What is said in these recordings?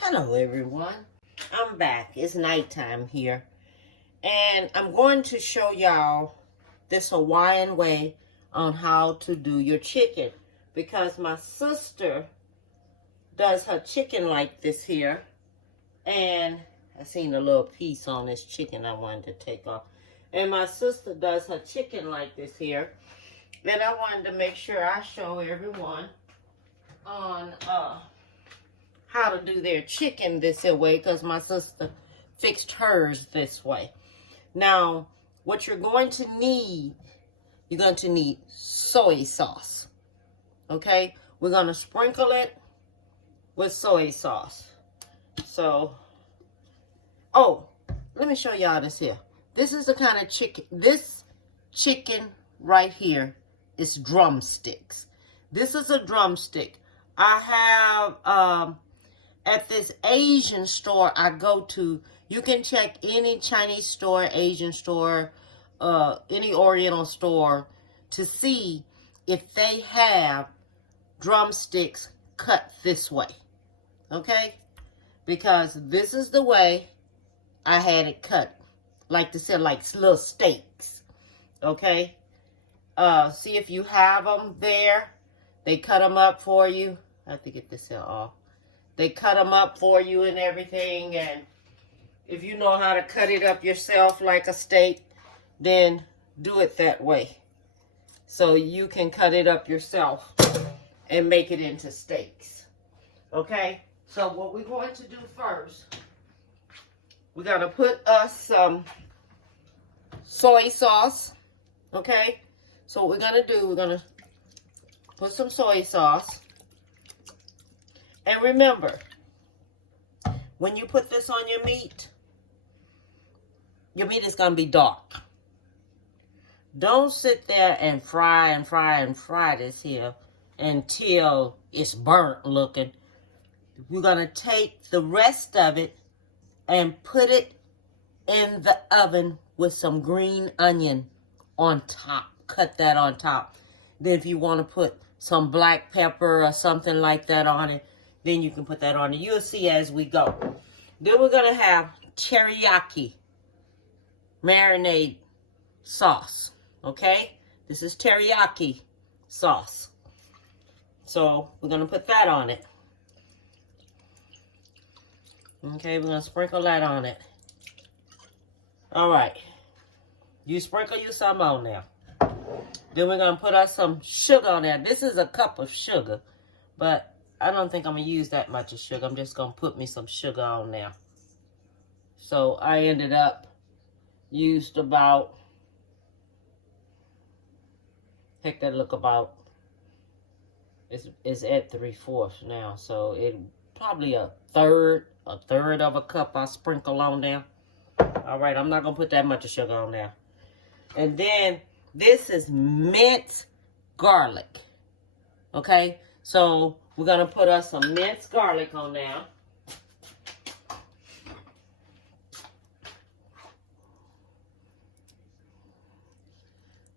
Hello everyone, I'm back. It's nighttime here and I'm going to show y'all this Hawaiian way on how to do your chicken, because my sister does her chicken like this here, and I seen a little piece on this chicken I wanted to take off, and my sister does her chicken like this here, and I wanted to make sure I show everyone on how to do their chicken this way, because my sister fixed hers this way. Now, what you're going to need soy sauce. Okay? We're going to sprinkle it with soy sauce. So, oh, let me show y'all this here. This is the kind of chicken, this chicken right here is drumsticks. This is a drumstick. I have, at this Asian store I go to, you can check any Chinese store, Asian store, any Oriental store to see if they have drumsticks cut this way. Okay? Because this is the way I had it cut. Like to say, like little steaks. Okay? See if you have them there. They cut them up for you. I have to get this here off. They cut them up for you and everything, and if you know how to cut it up yourself like a steak, then do it that way. So you can cut it up yourself and make it into steaks. Okay? So what we're going to do first, we're going to put us some soy sauce. Okay? So what we're going to do, we're going to put some soy sauce. And remember, when you put this on your meat is going to be dark. Don't sit there and fry this here until it's burnt looking. We're going to take the rest of it and put it in the oven with some green onion on top. Cut that on top. Then if you want to put some black pepper or something like that on it, then you can put that on it. You'll see as we go. Then we're going to have teriyaki marinade sauce. Okay? This is teriyaki sauce. So we're going to put that on it. Okay, we're going to sprinkle that on it. Alright. You sprinkle you some on there. Then we're going to put us some sugar on there. This is a cup of sugar, but I don't think I'm going to use that much of sugar. I'm just going to put me some sugar on there. So I ended up used about, heck, that look about, it's at 3/4 now. So it probably a third of a cup I sprinkle on there. All right, I'm not going to put that much of sugar on there. And then this is minced garlic. Okay, so we're going to put us some minced garlic on there.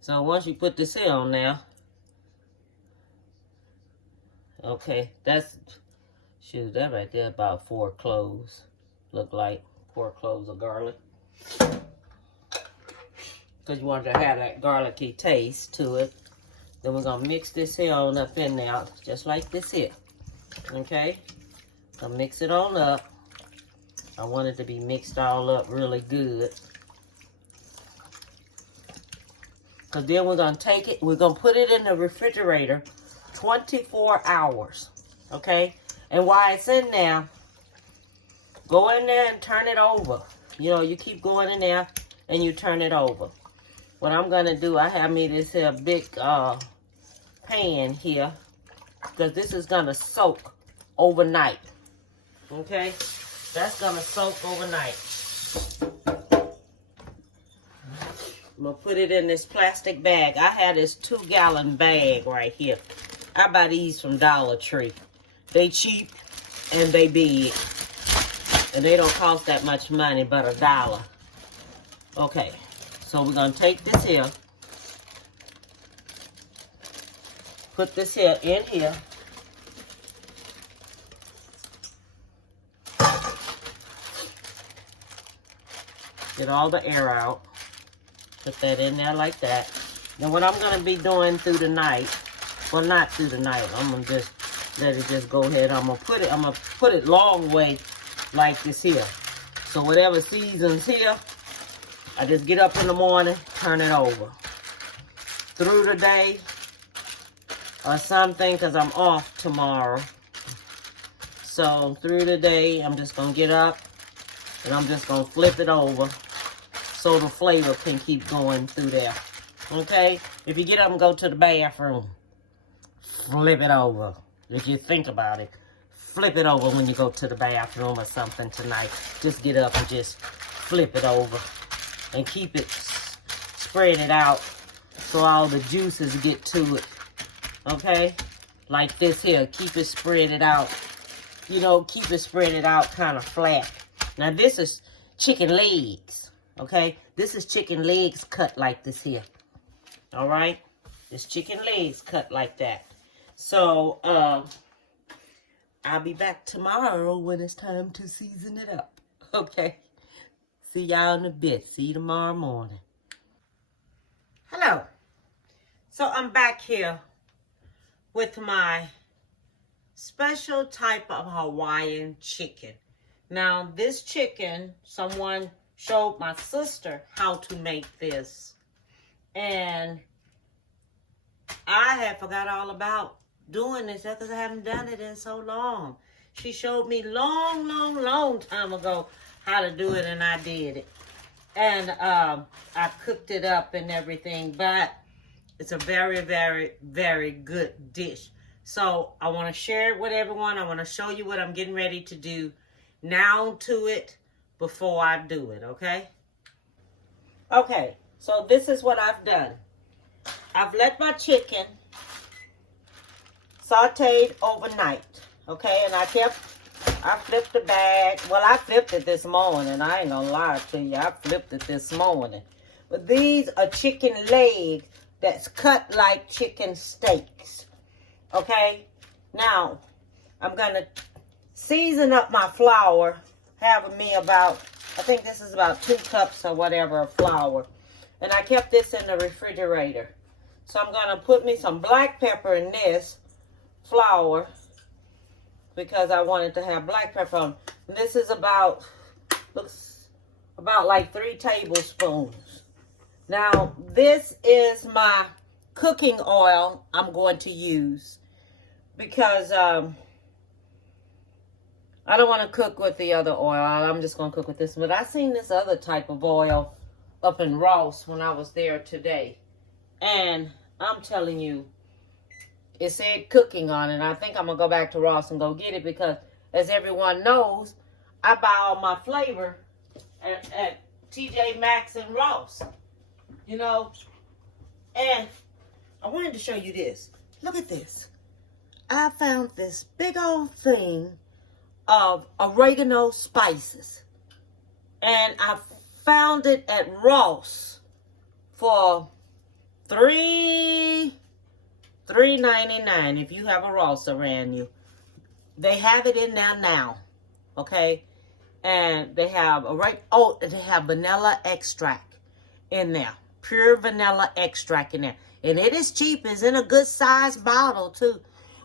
So once you put this here on there, okay, that's, shoot, that right there about 4 cloves. Look like 4 cloves of garlic. Because you want to have that garlicky taste to it. Then we're going to mix this here on up in there, just like this here. Okay? So mix it on up. I want it to be mixed all up really good. Because then we're going to take it, we're going to put it in the refrigerator 24 hours. Okay? And while it's in there, go in there and turn it over. You know, you keep going in there and you turn it over. What I'm going to do, I have me this here big pan here, because this is going to soak overnight. Okay? That's going to soak overnight. I'm going to put it in this plastic bag. I had this 2-gallon bag right here. I buy these from Dollar Tree. They cheap and they big. And they don't cost that much money, but $1. Okay. So we're going to take this here, put this here in here, Get all the air out. Put that in there like that. Now what I'm going to be doing through the night, well, not through the night. I'm going to just let it just go ahead. I'm going to put it long way like this here. So whatever seasons here, I just get up in the morning, turn it over. Through the day or something, because I'm off tomorrow. So through the day, I'm just going to get up and I'm just going to flip it over so the flavor can keep going through there. Okay? If you get up and go to the bathroom, flip it over. If you think about it, flip it over when you go to the bathroom or something tonight. Just get up and just flip it over and keep it, spread it out so all the juices get to it. Okay? Like this here. Keep it spread it out. You know, keep it spread it out kind of flat. Now this is chicken legs. Okay? This is chicken legs cut like this here. Alright? It's chicken legs cut like that. So, I'll be back tomorrow when it's time to season it up. Okay? See y'all in a bit. See you tomorrow morning. Hello. So I'm back here with my special type of Hawaiian chicken. Now this chicken, someone showed my sister how to make this. And I had forgot all about doing this because I haven't done it in so long. She showed me long time ago how to do it, and I did it. And I cooked it up and everything, but it's a very, very, very good dish. So I want to share it with everyone. I want to show you what I'm getting ready to do now to it before I do it, okay? Okay, so this is what I've done. I've let my chicken sauteed overnight, okay? And I flipped the bag. Well, I flipped it this morning. I ain't gonna lie to you. I flipped it this morning. But these are chicken legs that's cut like chicken steaks, okay? Now, I'm gonna season up my flour. Having me about, I think this is about 2 cups or whatever of flour. And I kept this in the refrigerator. So I'm gonna put me some black pepper in this flour because I wanted to have black pepper on. This is about, looks about like 3 tablespoons. Now, this is my cooking oil I'm going to use because I don't want to cook with the other oil. I'm just going to cook with this. But I seen this other type of oil up in Ross when I was there today. And I'm telling you, it said cooking on it. I think I'm going to go back to Ross and go get it because, as everyone knows, I buy all my flavor at TJ Maxx and Ross. You know, and I wanted to show you this. Look at this. I found this big old thing of oregano spices. And I found it at Ross for $3.99 if you have a Ross around you. They have it in there now, okay? And they have they have vanilla extract in there, pure vanilla extract in there, and it is cheap. It's in a good size bottle too,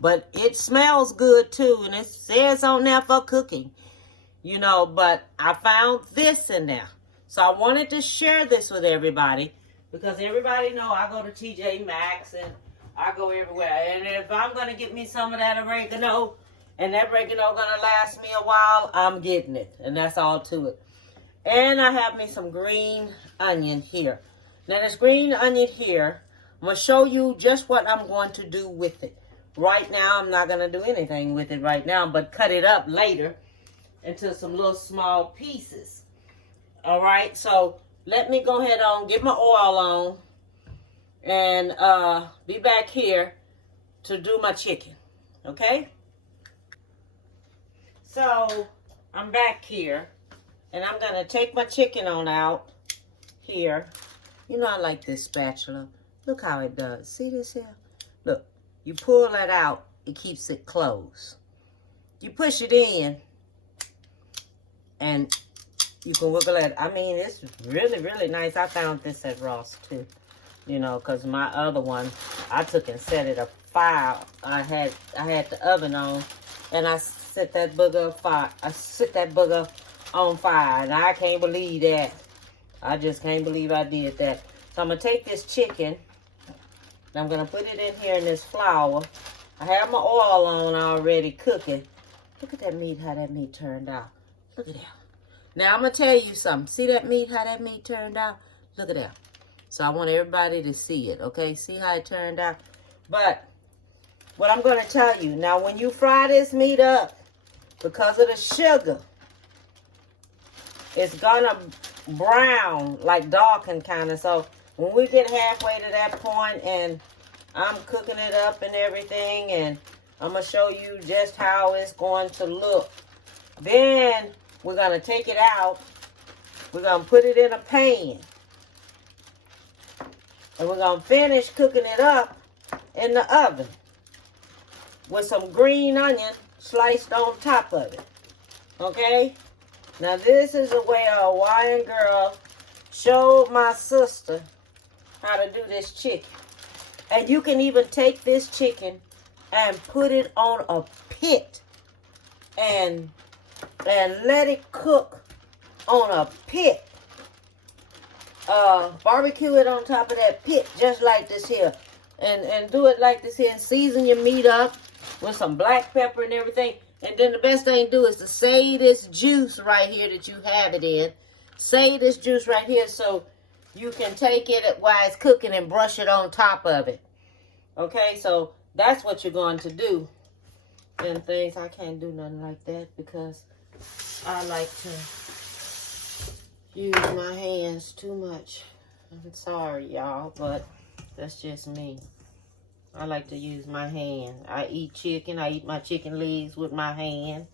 but it smells good too, and it says on there for cooking, you know. But I found this in there, so I wanted to share this with everybody. Because everybody know I go to TJ Maxx and I go everywhere. And if I'm going to get me some of that oregano, and that oregano going to last me a while, I'm getting it. And that's all to it. And I have me some green onion here. Now this green onion here, I'm going to show you just what I'm going to do with it. Right now, I'm not going to do anything with it right now, but cut it up later into some little small pieces. All right, so let me go ahead on, get my oil on, and be back here to do my chicken, okay? So, I'm back here, and I'm going to take my chicken on out here. You know I like this spatula. Look how it does. See this here? Look, you pull that out, it keeps it closed. You push it in, and You can wiggle it. I mean, it's really, really nice. I found this at Ross, too. You know, because my other one, I took and set it afire. I had the oven on, and I set that booger afire. I set that booger on fire, and I can't believe that. I just can't believe I did that. So I'm going to take this chicken, and I'm going to put it in here in this flour. I have my oil on already cooking. Look at that meat, how that meat turned out. Look at that. Now, I'm going to tell you something. See that meat, how that meat turned out? Look at that. So I want everybody to see it, okay? See how it turned out? But what I'm going to tell you, now when you fry this meat up, because of the sugar, it's going to brown, like darken kind of. So when we get halfway to that point and I'm cooking it up and everything, and I'm going to show you just how it's going to look. Then we're going to take it out. We're going to put it in a pan. And we're going to finish cooking it up in the oven with some green onion sliced on top of it. Okay? Now, this is the way a Hawaiian girl showed my sister how to do this chicken. And you can even take this chicken and put it on a pit and let it cook on a pit. Barbecue it on top of that pit just like this here. And do it like this here and season your meat up with some black pepper and everything. And then the best thing to do is to save this juice right here that you have it in. Save this juice right here so you can take it while it's cooking and brush it on top of it. Okay, so that's what you're going to do. And things, I can't do nothing like that because I like to use my hands too much. I'm sorry, y'all, but that's just me. I like to use my hand. I eat chicken. I eat my chicken legs with my hand.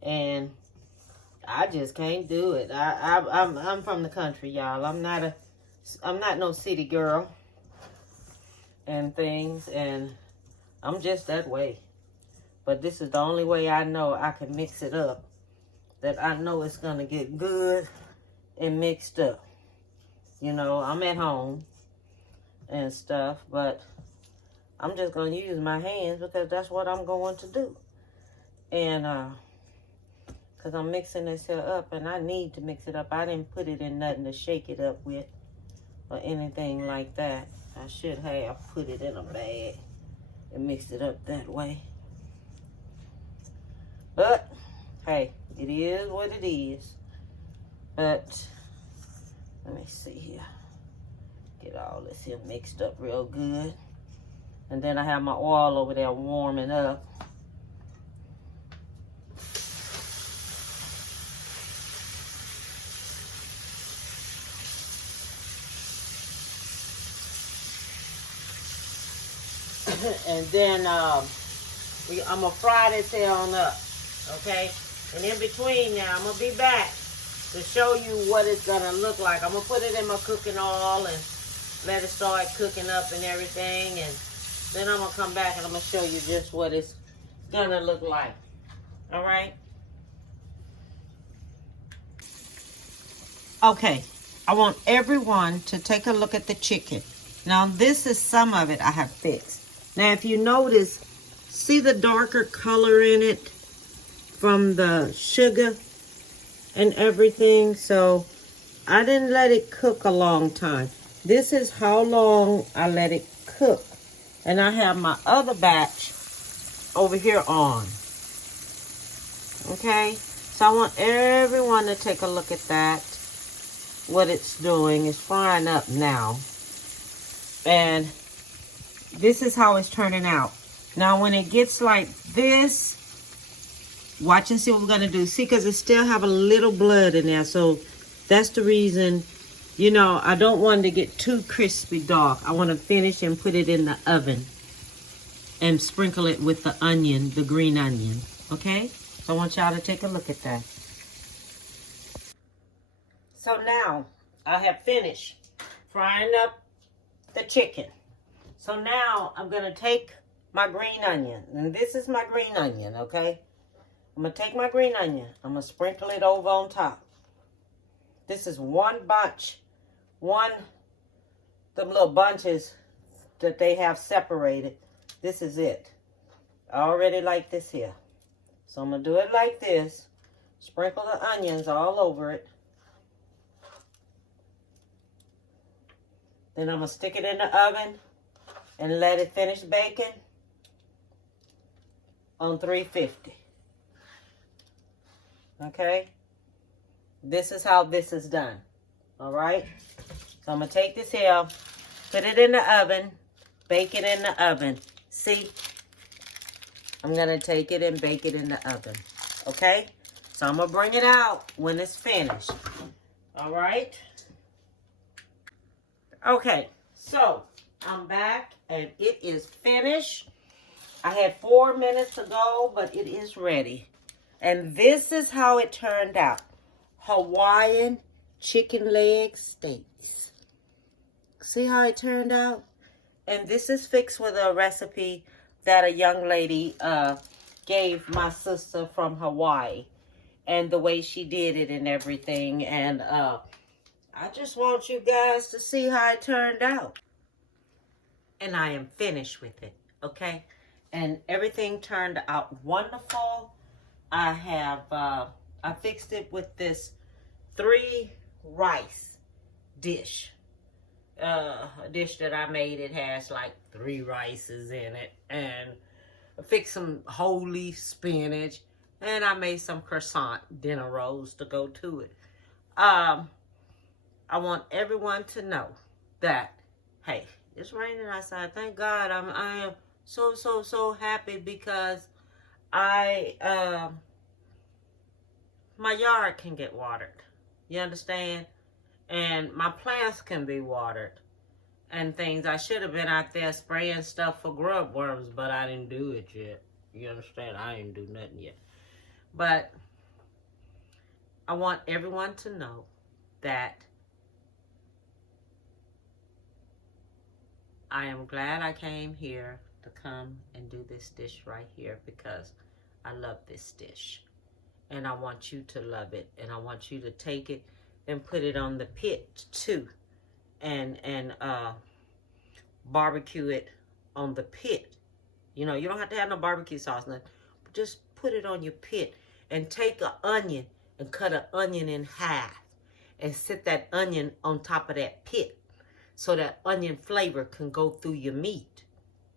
And I just can't do it. I'm from the country, y'all. I'm not no city girl and things, and I'm just that way. But this is the only way I know I can mix it up, that I know it's gonna get good and mixed up. You know, I'm at home and stuff, but I'm just gonna use my hands because that's what I'm going to do. And because I'm mixing this here up, and I need to mix it up. I didn't put it in nothing to shake it up with or anything like that. I should have put it in a bag and mixed it up that way. But, hey, it is what it is. But, let me see here. Get all this here mixed up real good. And then I have my oil over there warming up. And then I'm going to fry this here on up. Okay? And in between now, I'm going to be back to show you what it's going to look like. I'm going to put it in my cooking oil and let it start cooking up and everything. And then I'm going to come back and I'm going to show you just what it's going to look like. All right? Okay. I want everyone to take a look at the chicken. Now, this is some of it I have fixed. Now, if you notice, see the darker color in it from the sugar and everything? So, I didn't let it cook a long time. This is how long I let it cook. And I have my other batch over here on. Okay? So, I want everyone to take a look at that. What it's doing. It's frying up now. And this is how it's turning out. Now, when it gets like this, watch and see what we're going to do. See, because it still have a little blood in there. So, that's the reason, you know, I don't want it to get too crispy dark. I want to finish and put it in the oven and sprinkle it with the onion, the green onion. Okay? So, I want y'all to take a look at that. So, now, I have finished frying up the chicken. So now I'm going to take my green onion. And this is my green onion, okay? I'm going to take my green onion. I'm going to sprinkle it over on top. This is one bunch, them little bunches that they have separated. This is it. I already like this here. So I'm going to do it like this. Sprinkle the onions all over it. Then I'm going to stick it in the oven and let it finish baking on 350. Okay? This is how this is done. All right? So I'm going to take this here, put it in the oven, bake it in the oven. See? I'm going to take it and bake it in the oven. Okay? So I'm going to bring it out when it's finished. All right? Okay. So I'm back and it is finished. I had 4 minutes to go, but it is ready. And this is how it turned out. Hawaiian chicken leg steaks. See how it turned out? And this is fixed with a recipe that a young lady gave my sister from Hawaii. And the way she did it and everything. And I just want you guys to see how it turned out. And I am finished with it. Okay? And everything turned out wonderful. I have, I fixed it with this 3 rice dish. A dish that I made. It has like 3 rices in it. And I fixed some whole leaf spinach. And I made some croissant dinner rolls to go to it. I want everyone to know that, hey, it's raining outside. Thank God I am so happy because my yard can get watered. You understand? And my plants can be watered and things. I should have been out there spraying stuff for grub worms, but I didn't do it yet. You understand? I didn't do nothing yet. But I want everyone to know that I am glad I came here to come and do this dish right here because I love this dish. And I want you to love it. And I want you to take it and put it on the pit too. And barbecue it on the pit. You know, you don't have to have no barbecue sauce. But just put it on your pit. And take an onion and cut an onion in half. And sit that onion on top of that pit. So that onion flavor can go through your meat.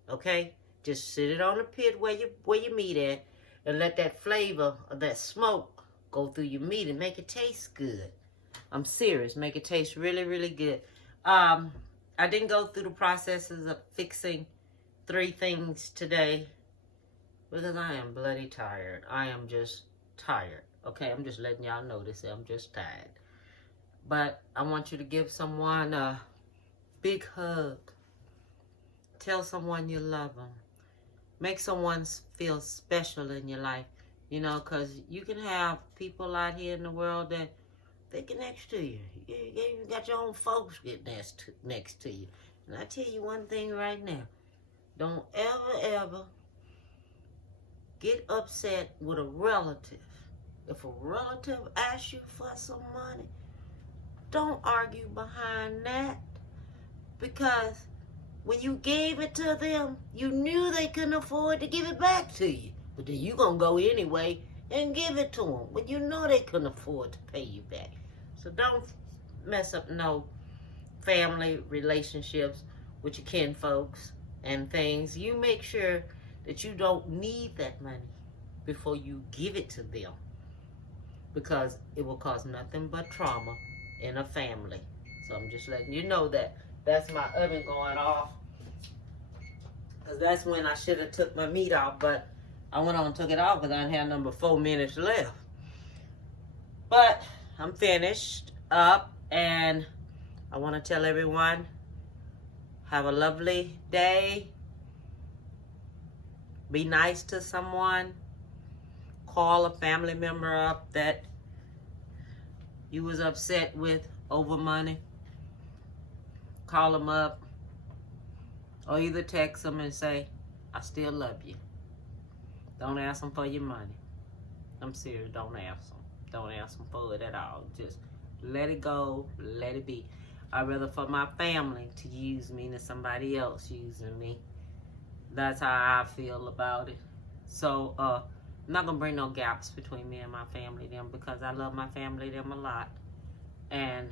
Okay? Just sit it on the pit where your meat at. And let that flavor or that smoke go through your meat and make it taste good. I'm serious. Make it taste really, really good. I didn't go through the processes of fixing 3 things today. Because I am bloody tired. I am just tired. Okay, I'm just letting y'all know this. I'm just tired. But I want you to give someone a big hug. Tell someone you love them. Make someone feel special in your life. You know, because you can have people out here in the world that they get next to you. You even got your own folks get next to you. And I tell you one thing right now. Don't ever get upset with a relative. If a relative asks you for some money, don't argue behind that. Because when you gave it to them, you knew they couldn't afford to give it back to you. But then you gonna go anyway and give it to them when you know they couldn't afford to pay you back. So don't mess up no family relationships with your kin folks and things. You make sure that you don't need that money before you give it to them. Because it will cause nothing but trauma in a family. So I'm just letting you know that. That's my oven going off. Because that's when I should have took my meat off. But I went on and took it off because I didn't have number 4 minutes left. But I'm finished up. And I want to tell everyone, have a lovely day. Be nice to someone. Call a family member up that you was upset with over money. Call them up. Or either text them and say, I still love you. Don't ask them for your money. I'm serious. Don't ask them. Don't ask them for it at all. Just Let it go. Let it be. I'd rather for my family to use me than somebody else using me. That's how I feel about it. So, I'm not going to bring no gaps between me and my family, them, because I love my family, them a lot. And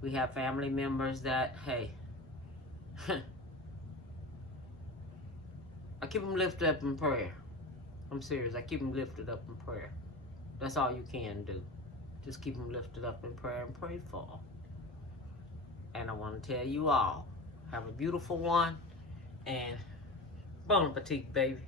we have family members that, hey, I keep them lifted up in prayer. I'm serious. I keep them lifted up in prayer. That's all you can do. Just keep them lifted up in prayer and pray for them. And I want to tell you all, have a beautiful one. And bon appetit, baby.